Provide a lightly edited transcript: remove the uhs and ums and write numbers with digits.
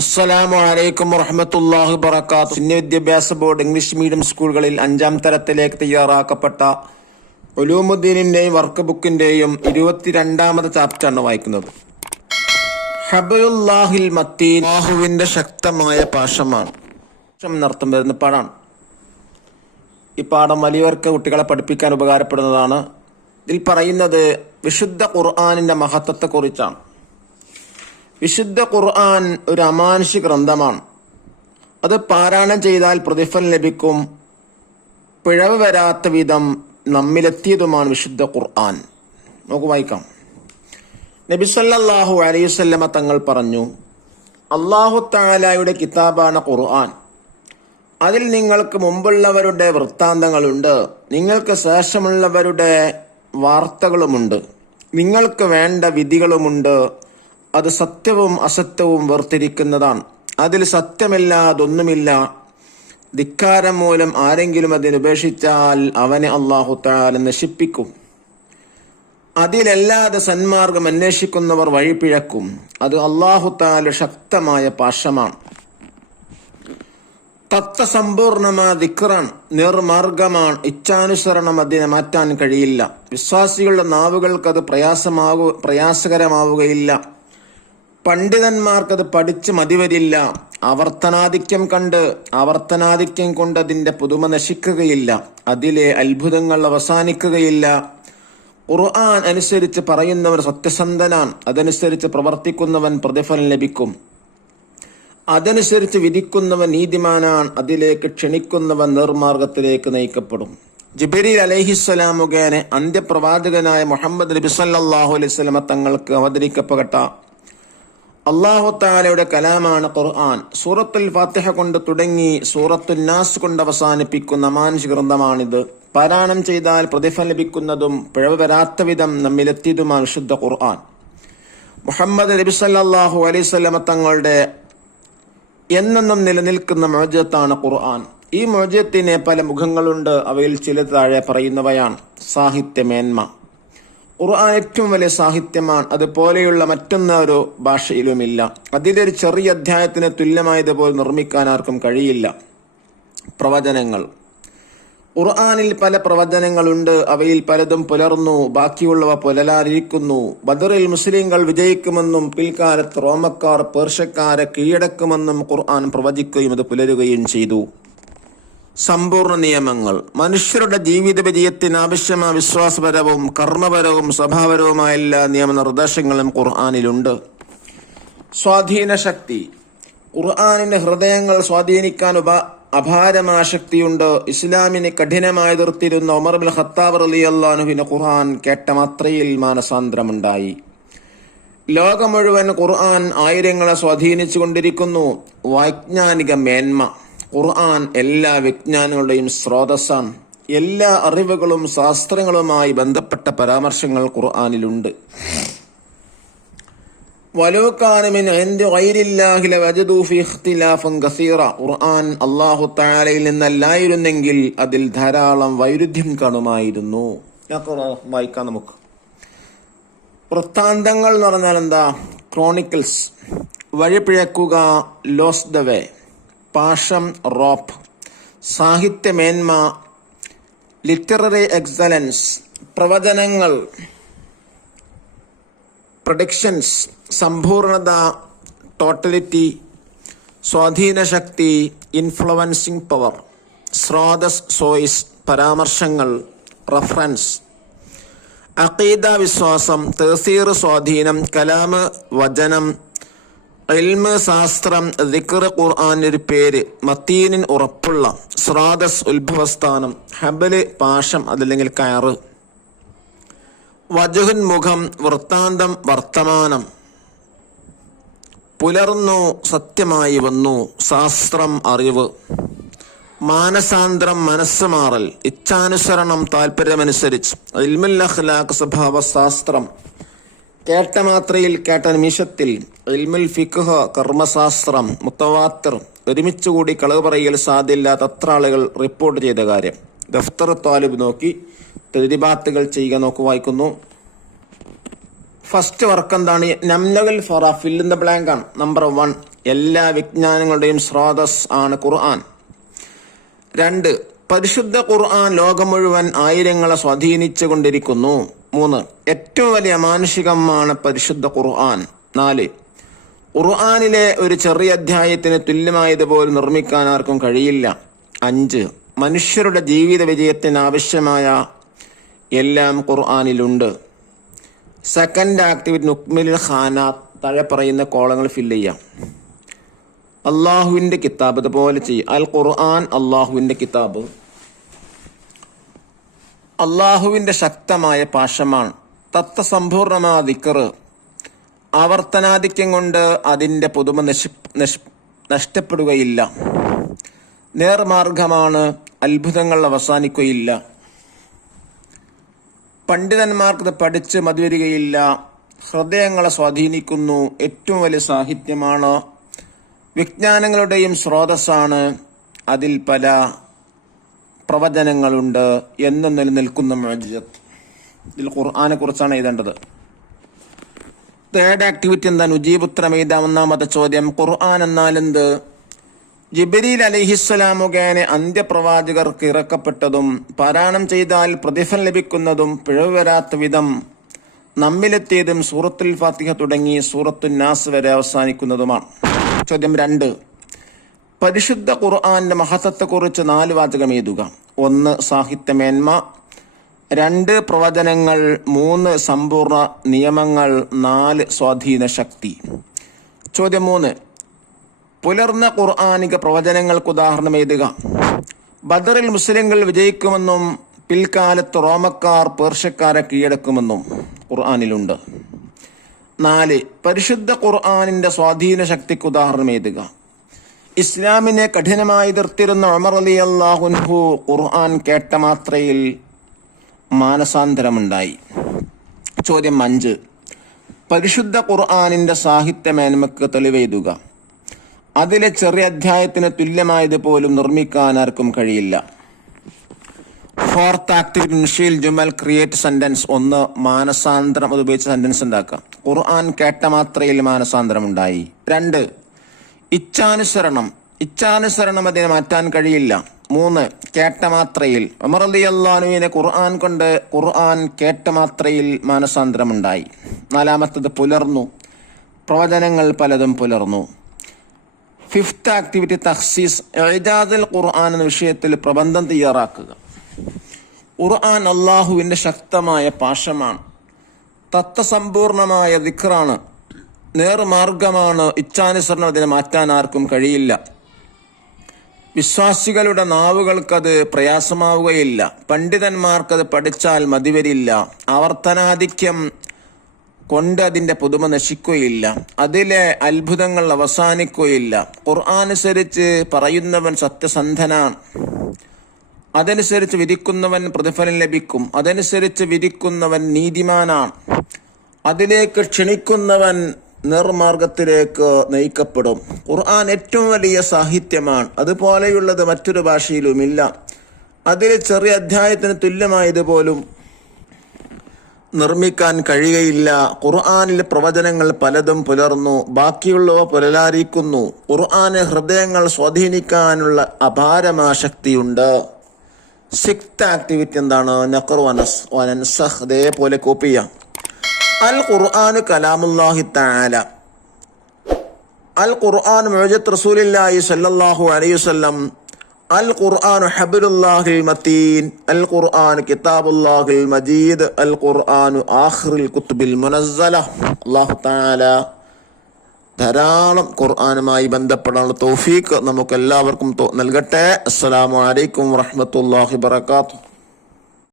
അസ്സലാമു അലൈക്കും വറഹ്മത്തുള്ളാഹി വബറകാതുഹു. സുന്നി വിദ്യാഭ്യാസ ബോർഡ് ഇംഗ്ലീഷ് മീഡിയം സ്കൂളുകളിൽ 5ാം തരത്തിലേക്ക് തയ്യാറാക്കപ്പെട്ട ഉലൂമുദ്ദീനിന്റെയും വർക്ക് ബുക്കിന്റെയും 22ാമത് ചാപ്റ്ററാണ് വായിക്കുന്നത്. ഹബ്ലുല്ലാഹിൽ മത്തീൻ, അല്ലാഹുവിന്റെ ശക്തമായ പാശമാണ്. എന്നർത്ഥം വരുന്ന പാഠാണ്. ഈ പാഠം വലിയവർക്ക് കുട്ടികളെ പഠിപ്പിക്കാൻ ഉപകാരപ്പെടുന്നതാണ്. ഇതിൽ പറയുന്നത് വിശുദ്ധ ഖുർആനിന്റെ മഹത്വത്തെക്കുറിച്ചാണ്. വിശുദ്ധ ഖുർആൻ ഒരു അമാനുഷിക ഗ്രന്ഥമാണ്. അത് പാരായണം ചെയ്താൽ പ്രതിഫലം ലഭിക്കും. പിഴവ് വരാത്ത വിധം നമ്മിലെത്തിയതുമാണ് വിശുദ്ധ ഖുർആൻ. നമുക്ക് വായിക്കാം. നബി സല്ലല്ലാഹു അലൈഹി വസല്ലമ തങ്ങൾ പറഞ്ഞു, അല്ലാഹു തആലയുടെ കിതാബാണ് ഖുർആൻ. അതിൽ നിങ്ങൾക്ക് മുമ്പുള്ളവരുടെ വൃത്താന്തങ്ങളുണ്ട്, നിങ്ങൾക്ക് ശേഷമുള്ളവരുടെ വാർത്തകളുമുണ്ട്, നിങ്ങൾക്ക് വേണ്ട വിധികളുമുണ്ട്. അത് സത്യവും അസത്യവും വേർതിരിക്കുന്നതാണ്. അതിൽ സത്യമില്ലാതൊന്നുമില്ല. ധിക്കാരം മൂലം ആരെങ്കിലും അതിനുപേക്ഷിച്ചാൽ അവനെ അല്ലാഹു തആല നശിപ്പിക്കും. അതിലല്ലാതെ സന്മാർഗം അന്വേഷിക്കുന്നവർ വഴിപിഴക്കും. അത് അല്ലാഹു തആല ശക്തമായ പാശമാണ്. തത്വസമ്പൂർണമായ ദിക്റാണ്, നിർമാർഗമാണ്. ഇച്ഛാനുസരണം അതിനെ മാറ്റാൻ കഴിയില്ല. വിശ്വാസികളുടെ നാവുകൾക്ക് അത് പ്രയാസകരമാവുകയില്ല. പണ്ഡിതന്മാർക്കത് പഠിച്ച് മതിവരില്ല. ആവർത്തനാധിക്യം കൊണ്ട് അതിന്റെ പുതുമ നശിക്കുകയില്ല. അതിലെ അത്ഭുതങ്ങൾ അവസാനിക്കുകയില്ല. ഖുർആൻ അനുസരിച്ച് പറയുന്നവൻ സത്യസന്ധനാണ്. അതനുസരിച്ച് പ്രവർത്തിക്കുന്നവൻ പ്രതിഫലം ലഭിക്കും. അതനുസരിച്ച് വിധിക്കുന്നവൻ നീതിമാനാണ്. അതിലേക്ക് ക്ഷണിക്കുന്നവൻ നിർമാർഗത്തിലേക്ക് നയിക്കപ്പെടും. ജിബ്രീൽ അലൈഹിസ്സലാം മുഖേന അന്ത്യപ്രവാചകനായ മുഹമ്മദ് നബി സല്ലല്ലാഹു അലൈഹി വസല്ലമ തങ്ങൾക്ക് അവതരിക്കപ്പെട്ട അല്ലാഹു തആലയുടെ കലാമാണ് ഖുർആൻ. സൂറത്തുൽ ഫാത്തിഹ കൊണ്ട് തുടങ്ങി സൂറത്തുൻ നാസ് കൊണ്ട് അവസാനിപ്പിക്കുന്ന അമാനുഷിക ഗ്രന്ഥമാണിത്. പാരായണം ചെയ്താൽ പ്രതിഫലം ലഭിക്കുന്നതും പിഴവ് വരാത്ത വിധം നമ്മിലെത്തിയതുമാണ് വിശുദ്ധ ഖുർആൻ. മുഹമ്മദ് നബി സല്ലല്ലാഹു അലൈഹി വസല്ലമ തങ്ങളുടെ എന്നെന്നും നിലനിൽക്കുന്ന മുഅ്ജിസത്താണ് ഖുർആൻ. ഈ മുഅ്ജിസത്തിന് പല മുഖങ്ങളുണ്ട്. അവയിൽ ചില താഴെ പറയുന്നവയാണ്. സാഹിത്യമേന്മ. ഖുർആൻ ഏറ്റവും വലിയ സാഹിത്യമാണ്. അതുപോലെയുള്ള മറ്റൊന്നൊരു ഭാഷയിലുമില്ല. അതിലൊരു ചെറിയ അധ്യായത്തിന് തുല്യമായതുപോലെ നിർമ്മിക്കാൻ ആർക്കും കഴിയില്ല. പ്രവചനങ്ങൾ. ഖുർആനിൽ പല പ്രവചനങ്ങളുണ്ട്. അവയിൽ പലതും പുലർന്നു, ബാക്കിയുള്ളവ പുലരാതിരിക്കുന്നു. ബദറിൽ മുസ്ലിങ്ങൾ വിജയിക്കുമെന്നും പിൽക്കാലത്ത് റോമക്കാർ പേർഷ്യക്കാരെ കീഴടക്കുമെന്നും ഖുർആൻ പ്രവചിക്കുകയും അത് പുലരുകയും ചെയ്തു. സമ്പൂർണ്ണ നിയമങ്ങൾ. മനുഷ്യരുടെ ജീവിത വിജയത്തിന് ആവശ്യമായ വിശ്വാസപരവും കർമ്മപരവും സ്വഭാവപരവുമായ എല്ലാ നിയമനിർദ്ദേശങ്ങളും ഖുർആനിലുണ്ട്. സ്വാധീന ശക്തി. ഖുർആനിന്റെ ഹൃദയങ്ങൾ സ്വാധീനിക്കാൻ അപാരമായ ശക്തിയുണ്ട്. ഇസ്ലാമിനെ കഠിനമായി എതിർത്തിരുന്ന ഉമർ ഇബ്നുൽ ഖത്താബ് റളിയല്ലാഹു അൻഹുവിന് ഖുർആൻ കേട്ട മാത്രയിൽ മാനസാന്തരമുണ്ടായി. ലോകം മുഴുവൻ ഖുർആൻ ആയിരങ്ങളെ സ്വാധീനിച്ചു കൊണ്ടിരിക്കുന്നു. വൈജ്ഞാനിക മേന്മ. ഖുർആൻ എല്ലാ വിജ്ഞാനങ്ങളുടെയും സ്രോതസ്സാണ്. എല്ലാ അറിവുകളും ശാസ്ത്രങ്ങളുമായി ബന്ധപ്പെട്ട പരാമർശങ്ങൾ ഖുർആനിലുണ്ട്. ഖുർആൻ അല്ലാഹു തആലയിൽ നിന്നല്ലായിരുന്നെങ്കിൽ അതിൽ ധാരാളം വൈരുദ്ധ്യം കാണുമായിരുന്നു. വായിക്കാം നമുക്ക്. വൃത്താന്തങ്ങൾ എന്ന് പറഞ്ഞാൽ എന്താ? ക്രോണിക്കിൾസ്. വഴിപിഴക്കുക, ലോസ് ദ വേ. പാഷം, റോപ്പ്. സാഹിത്യമേന്മ, ലിറ്റററി എക്സലൻസ്. പ്രവചനങ്ങൾ, പ്രഡിക്ഷൻസ്. സമ്പൂർണത, ടോട്ടലിറ്റി. സ്വാധീനശക്തി, ഇൻഫ്ലുവൻസിംഗ് പവർ. സ്രോതസ്, സോയിസ്. പരാമർശങ്ങൾ, റഫറൻസ്. അഖീദ, വിശ്വാസം. തഫ്സീർ, സ്വാധീനം. കലാമ്, വചനം. ഇൽമ്, ശാസ്ത്രം. ദിക്ർ, ഖുർആനൊരു പേര്. മത്തീനിൻ, ഉറപ്പുള്ള. സ്രോതസ്, ഉത്ഭവസ്ഥാനം. ഹബല്, പാശം അതല്ലെങ്കിൽ കയറ്. വജുഹുൻ, മുഖം. വൃത്താന്തം, വർത്തമാനം. പുലർന്നു, സത്യമായി വന്നു. ശാസ്ത്രം, അറിവ്. മാനസാന്തരം, മനസ്സ് മാറൽ. ഇച്ഛാനുസരണം, താല്പര്യമനുസരിച്ച്. ഇൽമുൽ അഖ്ലാഖ്, സ്വഭാവ ശാസ്ത്രം. കേട്ട മാത്രയിൽ, കേട്ട നിമിഷത്തിൽ. ഇൽമുൽ ഫിഖ്ഹ്, കർമ്മശാസ്ത്രം. മുത്തവാത്തിർ, ഒരുമിച്ചുകൂടി കളവ് പറയൽ സാധ്യമില്ലാത്ത അത്ര ആളുകൾ റിപ്പോർട്ട് ചെയ്ത കാര്യം. ദഫ്തർ താലിബ് നോക്കി തദ്രിബാത്തുകൾ ചെയ്യുക. നോക്കു, വായിക്കുന്നു. ഫസ്റ്റ് വർക്ക് എന്താണ്? നംലകൾ for fill in the blank ആണ്. നമ്പർ 1, എല്ലാ വിജ്ഞാനങ്ങളുടെയും സ്രോതസ് ആണ് ഖുർആൻ. 2. പരിശുദ്ധ ഖുർആൻ ലോകം മുഴുവൻ ആയിരങ്ങളെ സ്വാധീനിച്ചു കൊണ്ടിരിക്കുന്നു. 3. ഏറ്റവും വലിയ മാനുഷികമാണ് പരിശുദ്ധ ഖുർആൻ. 4. ഖുർആനിലെ ഒരു ചെറിയ അധ്യായത്തിന് തുല്യമായതുപോലും നിർമ്മിക്കാൻ ആർക്കും കഴിയില്ല. 5. മനുഷ്യരുടെ ജീവിത വിജയത്തിന് ആവശ്യമായ എല്ലാം ഖുർആനിലുണ്ട്. സെക്കൻഡ് ആക്ടിവിറ്റി നുക്മിൽ ഖാനാത്ത്, താഴെ പറയുന്ന കോളങ്ങൾ ഫില്ല് ചെയ്യാം. അള്ളാഹുവിൻ്റെ കിതാബ് ഇതുപോലെ ചെയ്യും. അൽ ഖുർആൻ അള്ളാഹുവിൻ്റെ കിതാബ് അള്ളാഹുവിൻ്റെ ശക്തമായ പാശമാണ്. തത്വസമ്പൂർണമായ ദിക്ർ, ആവർത്തനാധിക്യം കൊണ്ട് അതിൻ്റെ പുതുമ നഷ്ടപ്പെടുകയില്ല. നേർമാർഗമാണ്, അത്ഭുതങ്ങൾ അവസാനിക്കുകയില്ല. പണ്ഡിതന്മാർക്കത് പഠിച്ച് മതിവരികയില്ല. ഹൃദയങ്ങളെ സ്വാധീനിക്കുന്നു. ഏറ്റവും വലിയ സാഹിത്യമാണ്. വിജ്ഞാനങ്ങളുടെയും സ്രോതസ്സാണ്. അതിൽ പല പ്രവചനങ്ങളുണ്ട് എന്ന് നിലനിൽക്കുന്ന മുഅ്ജിസത്ത്. ഇതിൽ ഖുർആനെ കുറിച്ചാണ് എഴുതേണ്ടത്. തേർഡ് ആക്ടിവിറ്റി എന്താണ്? ഉജീബുത്തരം എഴുതാം. 1-ാമത്തെ ചോദ്യം, ഖുർആൻ എന്നാൽ എന്ത്? ജിബ്രീൽ അലൈഹിസ്സലാം മുഖേന അന്ത്യപ്രവാചകർക്ക് ഇറക്കപ്പെട്ടതും പാരായണം ചെയ്താൽ പ്രതിഫലം ലഭിക്കുന്നതും പിഴവ് വരാത്ത വിധം നമ്മിലെത്തിയതും സൂറത്തുൽ ഫാത്തിഹ തുടങ്ങി സൂറത്തുൻ നാസ് വരെ അവസാനിക്കുന്നതുമാണ്. ചോദ്യം 2, പരിശുദ്ധ ഖുർആന്റെ മഹത്വത്തെക്കുറിച്ച് 4 വാചകം എഴുതുക. 1. സാഹിത്യമേന്മ, 2. പ്രവചനങ്ങൾ, 3. സമ്പൂർണ്ണ നിയമങ്ങൾ, 4. സ്വാധീന ശക്തി. ചോദ്യം 3, പുലർന്ന ഖുർആനിക പ്രവചനങ്ങൾക്ക് ഉദാഹരണം എഴുതുക. ബദറിൽ മുസ്ലിങ്ങൾ വിജയിക്കുമെന്നും പിൽക്കാലത്ത് റോമക്കാർ പേർഷ്യക്കാരെ കീഴടക്കുമെന്നും ഖുർആനിലുണ്ട്. 4. പരിശുദ്ധ ഖുർആനിന്റെ സ്വാധീന ശക്തിക്ക് ഉദാഹരണം എഴുതുക. ഇസ്ലാമിനെ കഠിനമായി എതിർത്തിരുന്ന ഉമർ റളിയല്ലാഹു അൻഹു ഖുർആൻ കേട്ട മാത്രയിൽ മാനസാന്തരമുണ്ടായി. ചോദ്യം 5, പരിശുദ്ധ ഖുർആനിന്റെ സാഹിത്യമേന്മക്ക് തെളിവെഴുതുക. അതിലെ ചെറിയ അധ്യായത്തിന് തുല്യമായത് പോലും നിർമ്മിക്കാൻ ആർക്കും കഴിയില്ല. 4th ആക്ടിവിറ്റി നിഷീൽ ജുമൽ, ക്രിയേറ്റ് സെന്റൻസ്. 1. മാനസാന്തരം, അത് ഉപയോഗിച്ച് സെന്റൻസ് ഉണ്ടാക്കാം. ഖുർആൻ കേട്ട മാത്രയിൽ മാനസാന്തരം ഉണ്ടായി. 2. ഇച്ഛാനുസരണം അതിനെ മാറ്റാൻ കഴിയില്ല. 3. കേട്ട മാത്രയിൽ, ഉമർ റളിയല്ലാഹു അൻഹുവിനെ ഖുർആൻ കേട്ട മാത്രയിൽ മാനസാന്തരമുണ്ടായി. 4-ാമത്തത് പുലർന്നു, പ്രവചനങ്ങൾ പലതും പുലർന്നു. 5th ആക്ടിവിറ്റി തഖ്സീസ്, ഇഅ്ജാസുൽ ഖുർആൻ എന്ന വിഷയത്തിൽ പ്രബന്ധം തയ്യാറാക്കുക. ഖുർആൻ അള്ളാഹുവിൻ്റെ ശക്തമായ പാശമാണ്. തത്വസമ്പൂർണമായ ദിക്റാണ്. നേർമാർഗമാണ്. ഇച്ഛാനുസരണം അതിനെ മാറ്റാൻ ആർക്കും കഴിയില്ല. വിശ്വാസികളുടെ നാവുകൾക്കത് പ്രയാസമാവുകയില്ല. പണ്ഡിതന്മാർക്കത് പഠിച്ചാൽ മതിവരില്ല. ആവർത്തനാധിക്യം കൊണ്ട് അതിൻ്റെ പുതുമ നശിക്കുകയില്ല. അതിലെ അത്ഭുതങ്ങൾ അവസാനിക്കുകയില്ല. ഖുർആൻ അനുസരിച്ച് പറയുന്നവൻ സത്യസന്ധനാണ്. അതനുസരിച്ച് വിധിക്കുന്നവൻ പ്രതിഫലം ലഭിക്കും. അതനുസരിച്ച് വിധിക്കുന്നവൻ നീതിമാനാണ്. അതിലേക്ക് ക്ഷണിക്കുന്നവൻ നിർമാർഗത്തിലേക്ക് നയിക്കപ്പെടും. ഖുർആൻ ഏറ്റവും വലിയ സാഹിത്യമാണ്. അതുപോലെയുള്ളത് മറ്റൊരു ഭാഷയിലുമില്ല. അതിൽ ചെറിയ അധ്യായത്തിന് തുല്യമായതുപോലും നിർമ്മിക്കാൻ കഴിയുകയില്ല. ഖുർആനിലെ പ്രവചനങ്ങൾ പലതും പുലർന്നു, ബാക്കിയുള്ളവ പുലരാരിക്കുന്നു. ഖുർആന് ഹൃദയങ്ങൾ സ്വാധീനിക്കാനുള്ള അപാരമായ ശക്തിയുണ്ട്. 6th ആക്ടിവിറ്റി എന്താണ്? നഖർ വനൻസഖ്, അതേപോലെ കോപ്പി ചെയ്യാം. അൽ ഖുർആൻ കലാമുല്ലാഹി തആല. അൽ ഖുർആൻ മുഅ്ജിസത്ത് റസൂലുള്ളാഹി സ്വല്ലല്ലാഹു അലൈഹി വസല്ലം. അൽ ഖുർആൻ ഹബ്ലുല്ലാഹിൽ മതീൻ. അൽ ഖുർആൻ കിതാബുല്ലാഹിൽ മജീദ്. അൽ ഖുർആൻ ആഖിറുൽ കുതുബിൽ മുനസ്സല. അല്ലാഹു തആല ധാരാളം ഖുർആനുമായി ബന്ധപ്പെടാനുള്ള തൗഫീഖ് നമുക്ക് എല്ലാവർക്കും നൽകട്ടെ. അസ്സലാമു അലൈക്കും വറഹ്മത്തുള്ളാഹി വബറകാതുഹു.